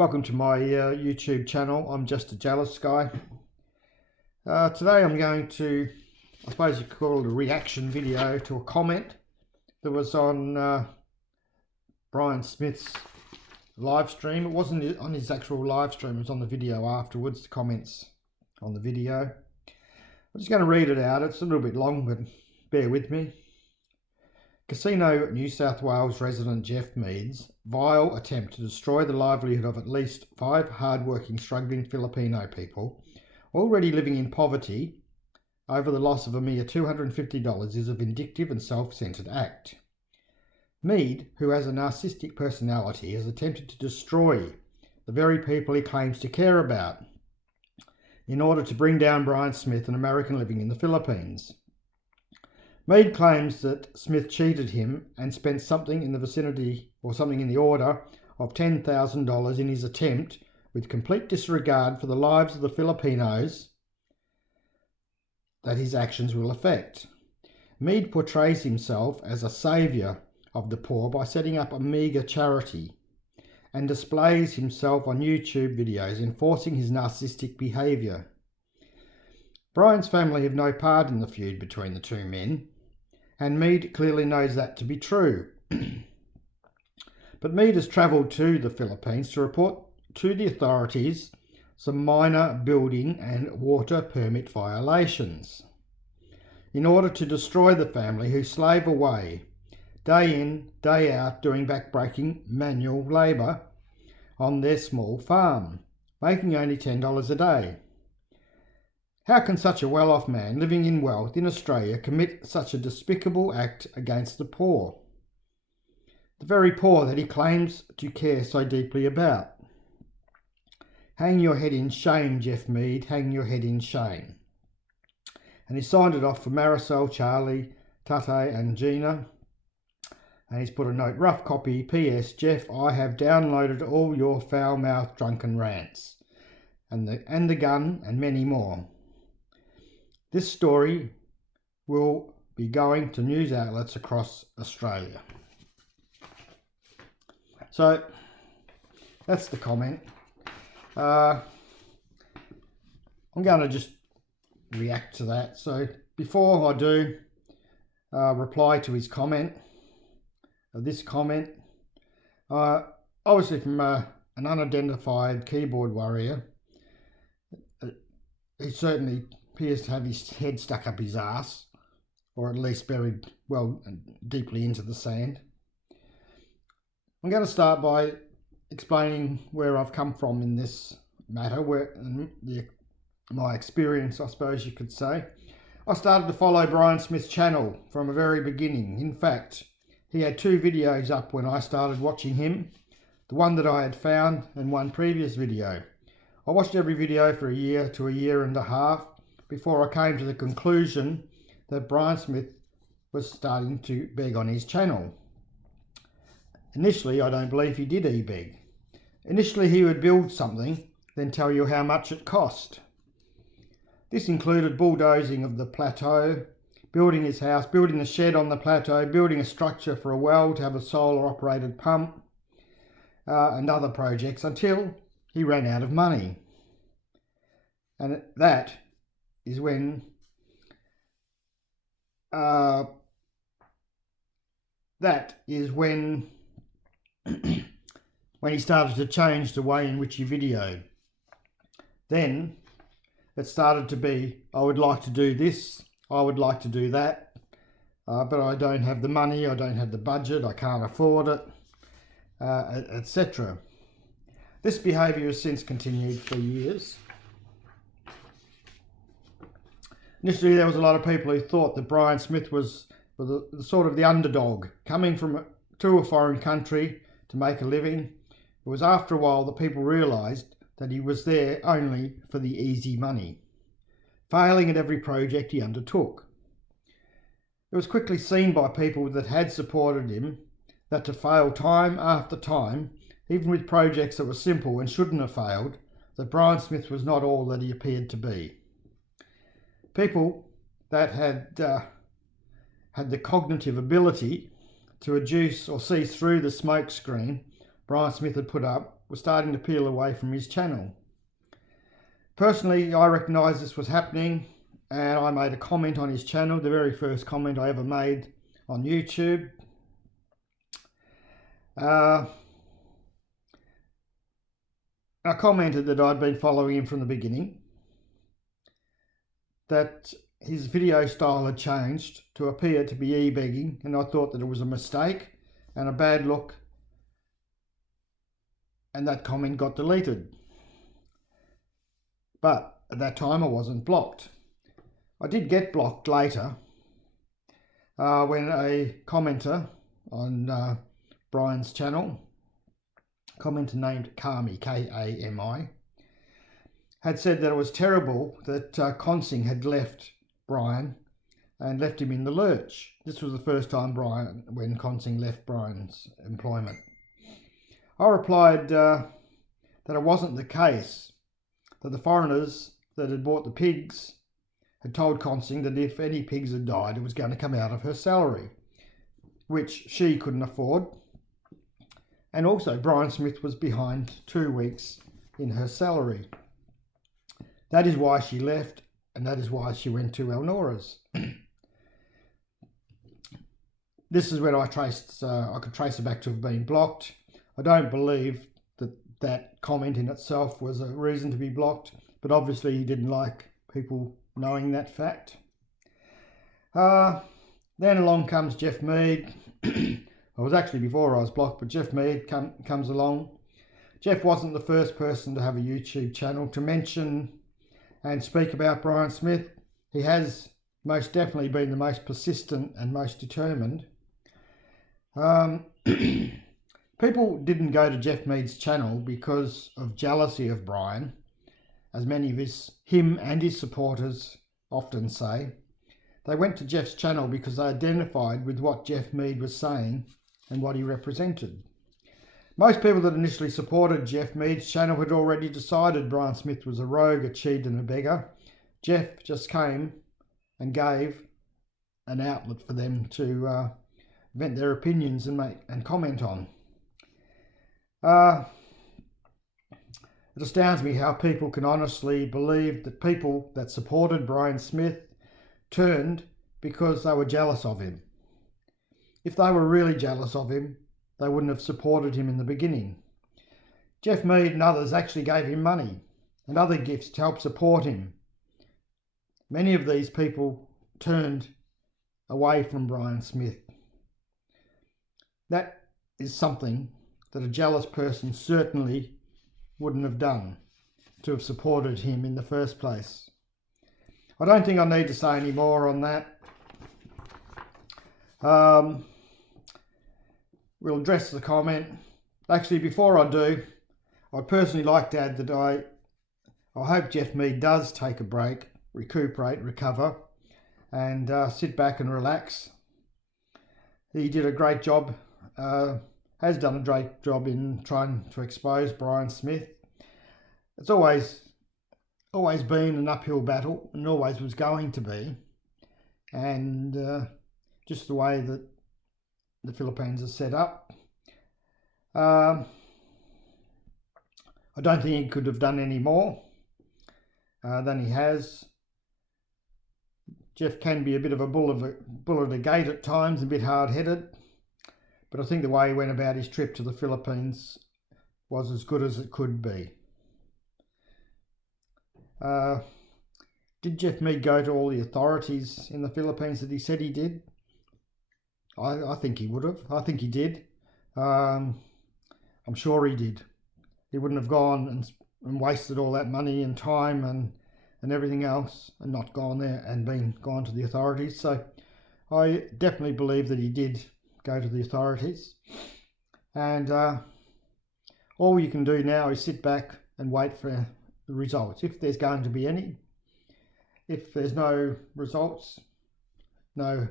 Welcome to my YouTube channel. I'm just a jealous guy. Today I'm going to, I suppose you could call it a reaction video to a comment that was on Brian Smith's live stream. It wasn't on his actual live stream, it was on the video afterwards, the comments on the video. I'm just going to read it out. It's a little bit long, but bear with me. Casino New South Wales resident Jeff Mead's vile attempt to destroy the livelihood of at least 5 hard-working, struggling Filipino people already living in poverty over the loss of a mere $250 is a vindictive and self-centered act. Mead, who has a narcissistic personality, has attempted to destroy the very people he claims to care about in order to bring down Brian Smith, an American living in the Philippines. Mead claims that Smith cheated him and spent something in the vicinity, or something in the order of $10,000 in his attempt, with complete disregard for the lives of the Filipinos that his actions will affect. Mead portrays himself as a saviour of the poor by setting up a meagre charity and displays himself on YouTube videos enforcing his narcissistic behaviour. Brian's family have no part in the feud between the two men, and Mead clearly knows that to be true. But Mead has travelled to the Philippines to report to the authorities some minor building and water permit violations in order to destroy the family who slave away day in, day out doing backbreaking manual labour on their small farm, making only $10 a day. How can such a well-off man living in wealth in Australia commit such a despicable act against the poor? The very poor that he claims to care so deeply about. Hang your head in shame, Jeff Mead, hang your head in shame. And he signed it off for Marisol, Charlie, Tate and Gina. And he's put a note, rough copy, PS, Jeff, I have downloaded all your foul-mouthed drunken rants. And the gun and many more. This story will be going to news outlets across Australia. So that's the comment. I'm going to just react to that. So before I do reply to his comment, this comment, obviously from an unidentified keyboard warrior, he certainly appears to have his head stuck up his ass, or at least buried well deeply into the sand. I'm going to start by explaining where I've come from in this matter, my experience, I suppose you could say. I started to follow Brian Smith's channel from the very beginning. In fact, he had 2 videos up when I started watching him, the one that I had found and one previous video. I watched every video for a year to a year and a half before I came to the conclusion that Brian Smith was starting to beg on his channel. Initially, I don't believe he did e-beg. Initially, he would build something, then tell you how much it cost. This included bulldozing of the plateau, building his house, building a shed on the plateau, building a structure for a well to have a solar-operated pump, and other projects until he ran out of money. And that is when when he started to change the way in which he videoed. Then it started to be, I would like to do this, I would like to do that, but I don't have the money, I don't have the budget, I can't afford it, etc. This behaviour has since continued for years. Initially, there was a lot of people who thought that Brian Smith was the sort of the underdog, coming to a foreign country to make a living. It was after a while that people realised that he was there only for the easy money, failing at every project he undertook. It was quickly seen by people that had supported him that to fail time after time, even with projects that were simple and shouldn't have failed, that Brian Smith was not all that he appeared to be. People that had the cognitive ability to adduce or see through the smoke screen Brian Smith had put up were starting to peel away from his channel. Personally, I recognised this was happening, and I made a comment on his channel, the very first comment I ever made on YouTube. I commented that I'd been following him from the beginning, that his video style had changed to appear to be e-begging, and I thought that it was a mistake and a bad look, and that comment got deleted. But at that time I wasn't blocked. I did get blocked later when a commenter on Brian's channel, commenter named Kami, K-A-M-I, had said that it was terrible that Consing had left Brian and left him in the lurch. This was the first time when Consing left Brian's employment. I replied that it wasn't the case, that the foreigners that had bought the pigs had told Consing that if any pigs had died, it was going to come out of her salary, which she couldn't afford. And also Brian Smith was behind 2 weeks in her salary. That is why she left, and that is why she went to Elnora's. This is when I could trace it back to have been blocked. I don't believe that comment in itself was a reason to be blocked, but obviously he didn't like people knowing that fact. Then along comes Jeff Mead. It was actually before I was blocked, but Jeff Mead comes along. Jeff wasn't the first person to have a YouTube channel to mention and speak about Brian Smith. He has most definitely been the most persistent and most determined. People didn't go to Jeff Mead's channel because of jealousy of Brian, as many of him and his supporters often say. They went to Jeff's channel because they identified with what Jeff Mead was saying and what he represented. Most people that initially supported Jeff Mead's channel had already decided Brian Smith was a rogue, a cheat and a beggar. Jeff just came and gave an outlet for them to vent their opinions and comment on. It astounds me how people can honestly believe that people that supported Brian Smith turned because they were jealous of him. If they were really jealous of him, they wouldn't have supported him in the beginning. Jeff Mead and others actually gave him money and other gifts to help support him. Many of these people turned away from Brian Smith. That is something that a jealous person certainly wouldn't have done, to have supported him in the first place. I don't think I need to say any more on that. We'll address the comment. Actually, before I do, I'd personally like to add that I hope Jeff Mead does take a break, recuperate, recover, and sit back and relax. He did a great job, has done a great job in trying to expose Brian Smith. It's always been an uphill battle, and always was going to be. And just the way that the Philippines are set up, I don't think he could have done any more than he has. Jeff can be a bit of a bull at a gate at times, a bit hard-headed, but I think the way he went about his trip to the Philippines was as good as it could be. Did Jeff Mead go to all the authorities in the Philippines that he said he did? I think he would have. I think he did. I'm sure he did. He wouldn't have gone and wasted all that money and time and everything else and not gone there and gone to the authorities. So I definitely believe that he did go to the authorities. And all you can do now is sit back and wait for the results, if there's going to be any. If there's no results, no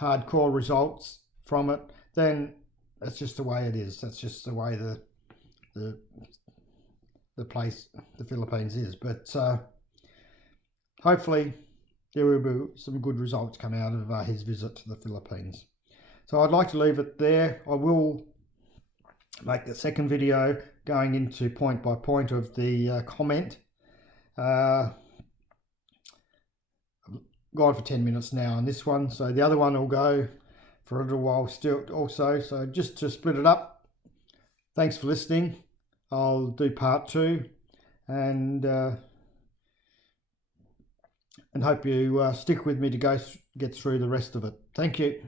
hardcore results from it, then that's just the way it is. That's just the way the place, the Philippines, is. But hopefully there will be some good results come out of his visit to the Philippines. So I'd like to leave it there. I will make the second video going into point by point of the comment. Gone for 10 minutes now on this one, so the other one will go for a little while still also. So just to split it up, thanks for listening. I'll do part 2, and hope you stick with me to get through the rest of it. Thank you.